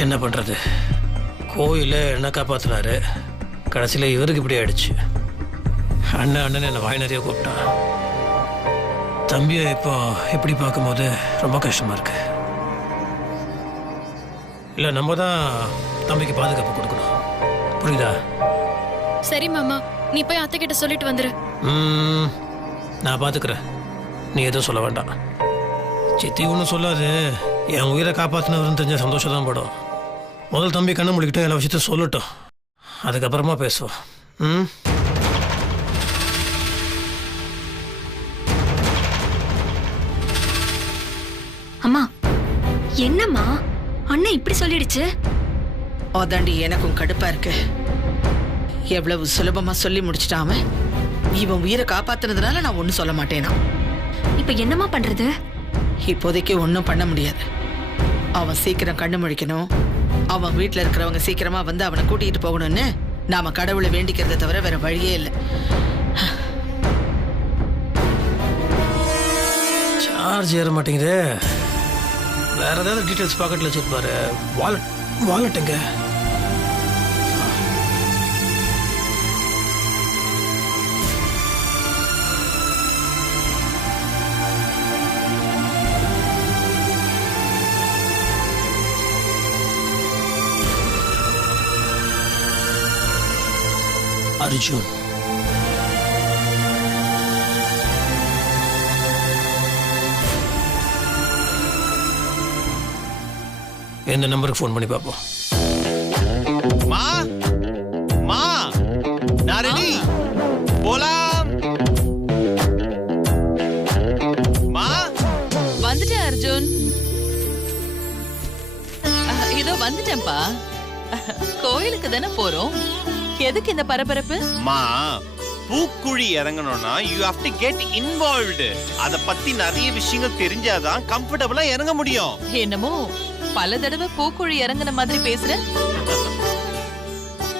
என்ன பண்றது? கோயில என்ன காப்பாத்தினாரு, கடைசியில இவருக்கு இப்படி ஆயிடுச்சு. அண்ணன் என்னை வாய் நிறைய கூப்பிட்டான். தம்பியை இப்போ இப்படி பார்க்கும்போது ரொம்ப கஷ்டமா இருக்கு. இல்லை, நம்ம தான் தம்பிக்கு பாதுகாப்பு கொடுக்கணும். புரியுதா? சரி மாமா, நீ போய் அத்தை கிட்ட சொல்லிட்டு வந்துரு. நான் பார்த்துக்கிறேன், நீ எதுவும் சொல்ல வேண்டாம். சித்தி ஒன்றும் சொல்லாது. என் உயிரை காப்பாற்றினவருன்னு தெரிஞ்ச சந்தோஷம் தான் படும். முதல் தம்பி கண்ணு முடிக்கிட்டு எல்லா விஷயத்தையும் சொல்லட்டும், அதுக்கப்புறமா பேசுவோம். அம்மா, என்னம்மா அண்ணன் இப்படி சொல்லிடுச்சு? அதாண்டி எனக்கும் கடுப்பா இருக்கு. எவ்வளவு சுலபமா சொல்லி முடிச்சிட்டான் அவன். இவன் உயிரை காப்பாத்துனதுனால நான் ஒன்னும் சொல்ல மாட்டேனா. இப்ப என்னம்மா பண்றது? இப்போதைக்கு ஒன்னும் பண்ண முடியாது. அவன் சீக்கிரம் கண்ணு முழிக்கணும். அவன் வீட்டுல இருக்கிறவங்க சீக்கிரமா வந்து அவனை கூட்டிட்டு போகணும்னு நாம கடவுளை வேண்டிக்கிறத தவிர வேற வழியே இல்லை. சார்ஜ் ஏற மாட்டேங்குது. வேற ஏதாவது டீட்டெயில்ஸ் பாக்கெட்ல வச்சிருப்பாரு. வாலெட்டுங்க. அர்ஜுன், எந்த நம்பருக்கு ஃபோன் பண்ணி பார்ப்போம். மா மா நான் ரெடி, போலாம். மா வந்துட்டேன் அர்ஜுன். இதோ வந்துட்டேன்பா. கோயிலுக்கு தானே போறோம், எதுக்கு இந்த பரபரப்பு? மா, பூக்குழி இறங்கணும்னா you have to get involved. அத பத்தி நிறைய விஷயங்கள் தெரிஞ்சாதான் கம்ஃபர்டபிளா இறங்க முடியும். என்னமோ பல தடவை பூக்குழி இறங்குன மாதிரி பேசுற.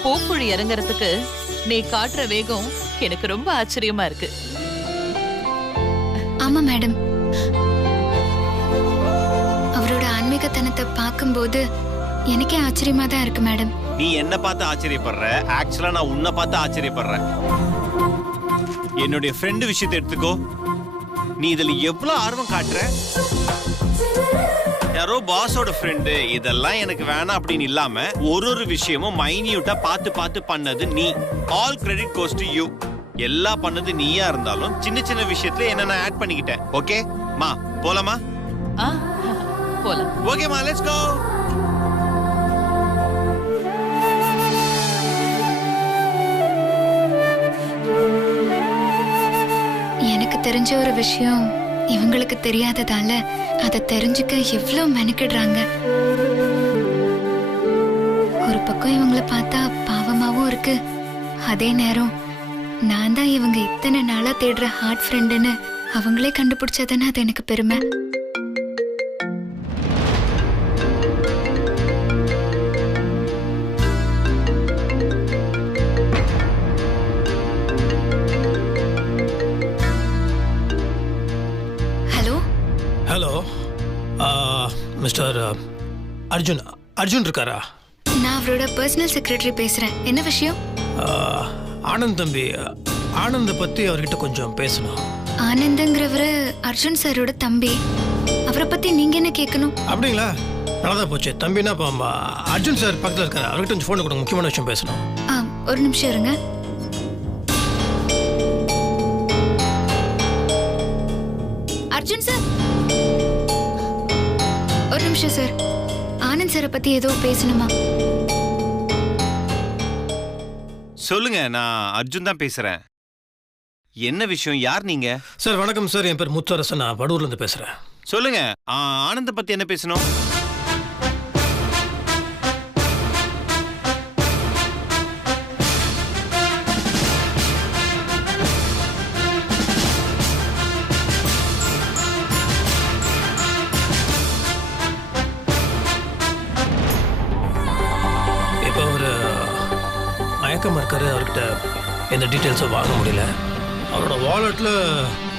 பூக்குழி இறங்குறதுக்கு நீ காட்டுற வேகம் எனக்கு ரொம்ப ஆச்சரியமா இருக்கு. ஆமா மேடம், அவரோட ஆன்மீகத்தனத்தை பார்க்கும்போது எனக்கே ஆச்சரியமா தான் இருக்கு மேடம். நீ என்ன பார்த்து ஆச்சரியப்படுற, ஆக்சுவலா நான் உன்னை பார்த்து ஆச்சரியப்படுறேன். என்னுடைய ஃப்ரெண்டு விஷயத்தை எடுத்துக்கோ. நீ இதுல எவ்வளவு ஆர்வம் காட்டுற. யாரோ பாஸோட ஃப்ரெண்டு இதெல்லாம் எனக்கு வேணாம் அப்படின்னு இல்லாம ஒரு விஷயமும் மைன்யூட்டா பார்த்து பார்த்து பண்ணது நீ. All credit goes to you. எல்லா பண்ணது நீயா இருந்தாலும் சின்ன சின்ன விஷயத்துல என்ன நான் ஆட் பண்ணிக்கிட்டேன். ஓகே மா, போலாமா? போலாம். ஓகே மா, லெட்ஸ் கோ. எனக்கு தெரிஞ்ச ஒரு விஷயம் இவங்களுக்கு தெரியாததால அதை தெரிஞ்சுக்க எவ்வளவு மெனக்கிடுறாங்க. ஒரு பக்கம் இவங்கள பார்த்தா பாவமாவும் இருக்கு, அதே நேரம் நான் தான் இவங்க இத்தனை நாளா தேடுற ஹார்ட் ஃப்ரெண்டுன்னு அவங்களே கண்டுபிடிச்சதுன்னு அது எனக்கு பெருமை. Hello, mister Arjun. அர்ஜுன் இருக்காரா? நான் அவரோட பர்சனல் செக்ரட்டரி பேசுறேன். என்ன விஷயம்? ஆனந்த் தம்பி, ஆனந்த பத்தி அவர்கிட்ட கொஞ்சம் பேசணும். ஆனந்தங்கிறவரு அர்ஜுன் சாரோட தம்பி. அவரை பத்தி நீங்க என்ன கேட்கணும்? அப்படிங்களா? நல்லதா போச்சு. தம்பினா இப்போ அர்ஜுன் சார் பக்கத்தில் இருக்காரு, அவர்கிட்ட கொஞ்சம் ஃபோன் கொடுங்க, முக்கியமான விஷயம் பேசணும். ஒரு நிமிஷம் இருங்க. அர்ஜுன் சார், ஒரு நிமிஷம் சார். ஆனந்த் சாரை பத்தி ஏதோ பேசணுமா? சொல்லுங்க, நான் அர்ஜுன் தான் பேசுறேன். என்ன விஷயம்? யார் நீங்க? சார் வணக்கம் சார், என் பேர் முத்தரசன், நான் படூர்ல இருந்து பேசுறேன். சொல்லுங்க, ஆனந்த பத்தி என்ன பேசணும்? மயக்கமாக இருக்காரு, அவர்கிட்ட எந்த டீட்டெயில்ஸும் வாங்க முடியல. அவரோட வாலெட்டில்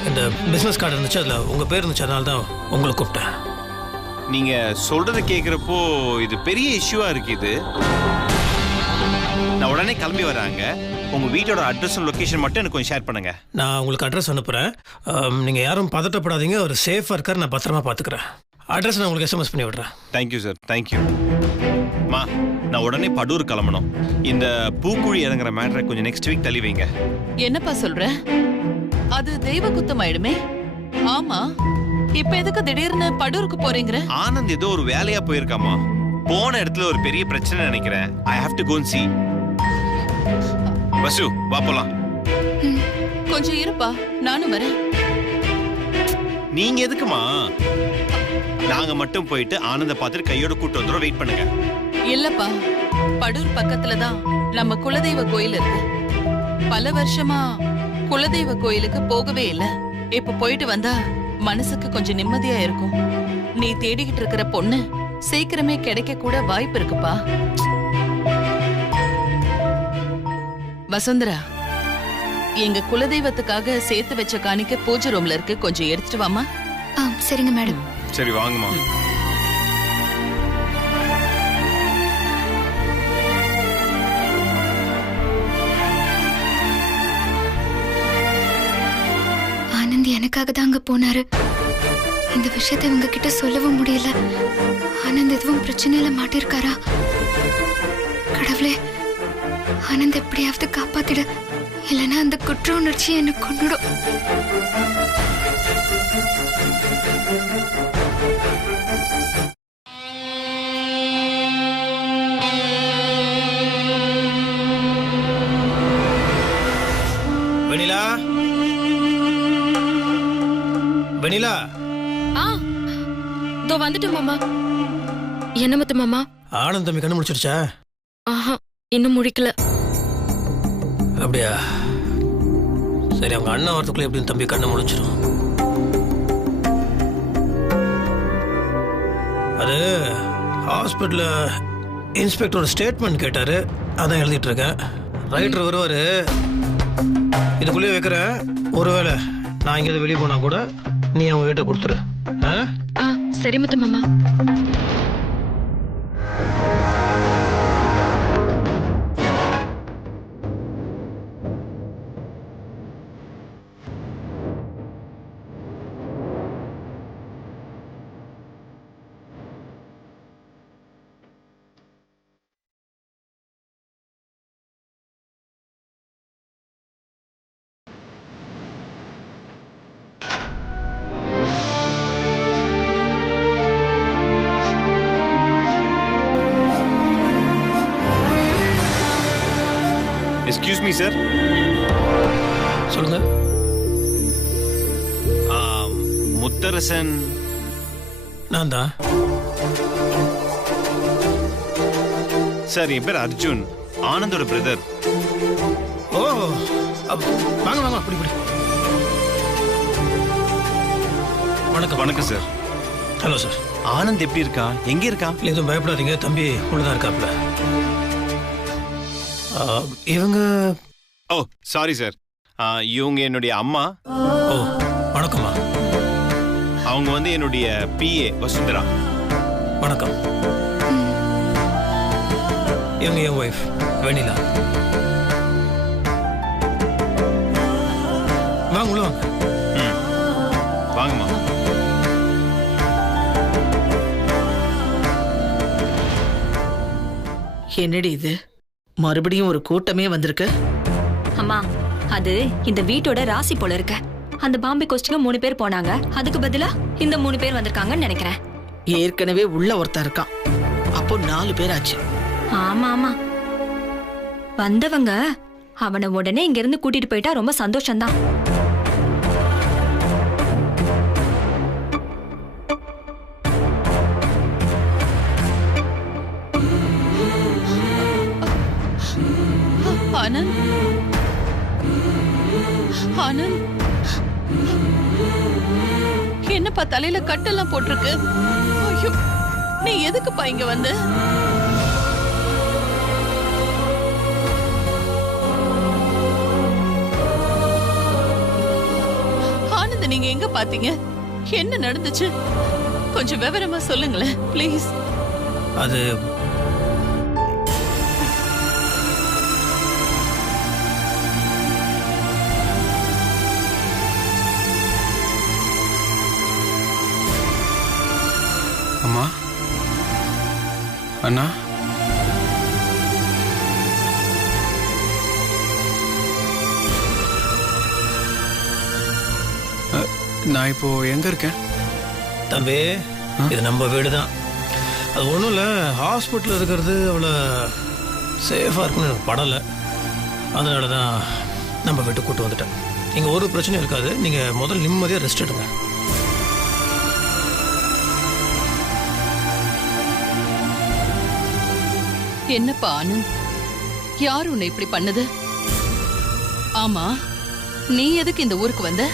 இந்த பிஸ்னஸ் கார்டு இருந்துச்சு, அதில் உங்கள் பேர் இருந்துச்சு, அதனால தான் உங்களை கூப்பிட்டேன். நீங்க சொல்றத கேக்குறப்போ இது பெரிய இஷ்யூவா இருக்கு. இது நான் உடனே கிளம்பி வராங்க. உங்க வீட்டோட அட்ரஸ் லொகேஷன் மட்டும் எனக்கு கொஞ்சம் ஷேர் பண்ணுங்க. நான் உங்களுக்கு அட்ரஸ் அனுப்புகிறேன். நீங்கள் யாரும் பதட்டப்படாதீங்க, அவர் சேஃபாக இருக்கார், நான் பத்திரமா பார்த்துக்கிறேன். அட்ரஸ் நான் உங்களுக்கு SMS பண்ணி விடுறேன். Thank you sir, thank you. மா, நான் உடனே படூர் கிளம்பணும். இந்த பூக்குழி இறங்குற மேட்டரை கொஞ்சம் நெக்ஸ்ட் வீக் தள்ளி வைங்க. என்னப்பா சொல்ற? அது தெய்வ குத்தம் ஆயிடுமே. ஆமா, இப்ப எதுக்கு திடீர்னு படூருக்கு போறீங்க? ஆனந்த் ஏதோ ஒரு வேலையா போயிருக்காமா. போன இடத்துல ஒரு பெரிய பிரச்சனை நினைக்கிறேன். I have to go and see. Vasu, வா போலாம். கொஞ்சம் இருப்பா, நானும் வரேன். நீங்க எதுக்குமா? நாங்க மட்டும் போயிட்டு ஆனந்த பார்த்துட்டு கையோட கூட்டு வந்துடும். வெயிட் பண்ணுங்க. இல்லப்பா, படூர் பக்கத்துல தான் நம்ம குலதெய்வ கோயில் இருக்கு. பல வருஷமா குலதெய்வ கோயிலுக்கு போகவே இல்லை. இப்ப போயிட்டு வந்தா மனசுக்கு கொஞ்சம் நிம்மதியா இருக்கும். நீ தேடிக்கிட்டு இருக்கிற பொண்ணு சீக்கிரமே கிடைக்க கூட வாய்ப்பு இருக்குப்பா. வசுந்தரா, எங்க குலதெய்வத்துக்காக சேர்த்து வச்ச காணிக்க பூஜை ரூம்ல இருக்கு, கொஞ்சம் எடுத்துட்டு வாமா. சரிங்க மேடம். சரி, வாங்கம்மா. ஆனந்த் எனக்காக தான் அங்க போனாரு. இந்த விஷயத்தை இவங்க கிட்ட சொல்லவும் முடியல. ஆனந்த் எதுவும் பிரச்சனையில மாட்டிருக்காரா? கடவுளே, ஆனந்த் எப்படியாவது காப்பாத்திட, இல்லைன்னா அந்த குற்ற உணர்ச்சி என்ன கொண்டுடும். வெண்ணிலா, வெண்ணிலா. இதோ வந்துட்டு மாமா. என்ன முத்து மாமா? ஆனந்த் தம்பி கண்ணு முடிச்சிருச்சா? ஆஹா, இன்னும் முடிக்கல. அப்படியா? சரி, அவங்க அண்ணா வரதுக்குள்ள எப்படின்னு தம்பி கண்ணை முடிச்சிடும். அது ஹாஸ்பிட்டல்ல இன்ஸ்பெக்டரோட ஸ்டேட்மெண்ட் கேட்டாரு, அதான் எழுதிட்டு இருக்கேன். ரைட்டர் வருவாரு, இதுக்குள்ளேயே வைக்கிறேன். ஒருவேளை நான் இங்கே வெளியே போனா கூட நீ அவங்க கிட்ட கொடுத்துரு. சரி முத்து மாமா. Excuse me sir. சொல்லுங்க. முத்தரசன் நான் தான் சார். என் பேர் அர்ஜுன், ஆனந்தோட பிரதர். ஓ, வாங்க வாங்க, அப்படி இப்படி. வணக்கம். வணக்கம் சார். Hello sir. ஆனந்த் எப்படி இருக்கா? எங்க இருக்கா? எதுவும் பயப்படாதீங்க, தம்பி உள்ளதான் இருக்காப்ல. இவங்க ஓ சாரி சார், இவங்க என்னுடைய அம்மா. ஓ வணக்கம்மா. அவங்க வந்து என்னுடைய PA வசுந்தரா. வணக்கம். இவங்க என் ஒய்ஃப் வெண்ணிலா. வாங்க உள்ள வாங்க. வாங்கம்மா. என்னடி இது, மறுபடியும் ஒரு கூட்டமே வந்திருக்கு? அம்மா, அது இந்த வீட்டோட ராசி போல இருக்க. அந்த பாம்பே கோஸ்டுக்கு 3 பேர் போனாங்க, அதுக்கு பதிலா இந்த 3 பேர் வந்திருக்காங்கன்னு நினைக்கிறேன். ஏற்கனவே உள்ள ஒருத்தன் இருக்கான், அப்போ 4 பேர் ஆச்சு. ஆமா ஆமா, வந்தவங்க அவனை உடனே இங்க இருந்து கூட்டிட்டு போயிட்டா ரொம்ப சந்தோஷம்தான். ஆனந்த், ஆனந்த், என்னப்பா தலையில கட்டெல்லாம் போட்டிருக்கு? ஐயோ, நீ எதுக்குப்பா இங்க வந்து? ஆனந்த நீங்க எங்க பாத்தீங்க? என்ன நடந்துச்சு? கொஞ்சம் விவரமா சொல்லுங்களேன் ப்ளீஸ். அது அம்மா, அண்ணா, நான் இப்போ எங்க இருக்கேன்? தம்பி, இது நம்ம வீடு தான். அது ஒன்றும் இல்லை, ஹாஸ்பிட்டலில் இருக்கிறது அவ்வளோ சேஃபாக இருக்குன்னு எனக்கு படலை. அதனால தான் நம்ம வீட்டு கூட்டு வந்துட்டேன். இங்கே ஒரு பிரச்சனையும் இருக்காது. நீங்கள் முதல்ல நிம்மதியாக ரெஸ்ட் எடுங்க. என்னப்பா ஆனந்த், யார் உன்னை இப்படி பண்ணது? ஆமா, நீ எதுக்கு இந்த ஊருக்கு வந்த?